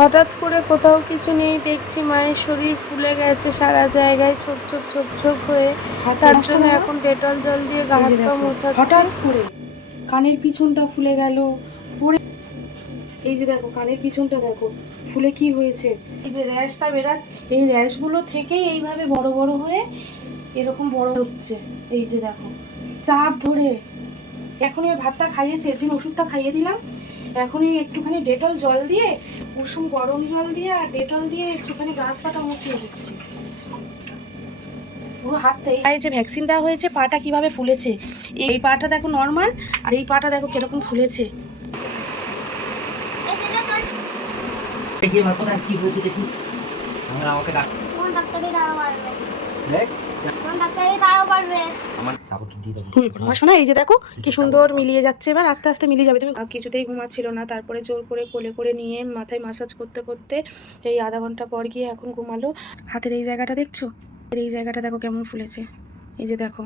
হঠাৎ করে কোথাও কিছু নেই, দেখছি মায়ের শরীর ফুলে গেছে সারা জায়গায় ছোপ ছোপ ছোপ ছোপ হয়ে। তার জন্য এখন ডেটল জল দিয়ে গা হাত পা মোছাচ্ছি। হঠাৎ করে কানের পিছনটা ফুলে গেল, এই যে দেখো কানের পিছনটা দেখো ফুলে কি হয়েছে, এই যে র্যাশটা বেরাচ্ছে, এই র্যাশগুলো থেকেই এইভাবে বড় বড় হয়ে এরকম বড় হচ্ছে। এই যে দেখো চাপ ধরে এখনই ভাতটা খাইয়েছে, এর জন্য ওষুধটা খাইয়ে দিলাম। এখনই একটুখানি ডেটল জল দিয়ে, উষুম গরম জল দিয়ে আর ডেটল দিয়ে একটুখানি গা হাত পাটা মুছিয়ে দিচ্ছি পুরো হাতটা। এই যে ভ্যাকসিন দেওয়া হয়েছে, পাটা কিভাবে ফুলেছে, এই পাটা দেখো নর্মাল, আর এই পাটা দেখো কিরকম ফুলেছে। দেখিয়ে আমার কোথায় কি হয়েছে দেখি। আমরা আমাকে আমার শোনা, এই যে দেখো কি সুন্দর মিলিয়ে যাচ্ছে, এবার আস্তে আস্তে মিলিয়ে যাবে। তুমি কিছুতেই ঘুমাচ্ছিল না, তারপরে জোর করে কোলে করে নিয়ে মাথায় মাসাজ করতে করতে এই আধা ঘন্টা পর গিয়ে এখন ঘুমালো। হাতের এই জায়গাটা দেখছো, এই জায়গাটা দেখো কেমন ফুলেছে, এই যে দেখো।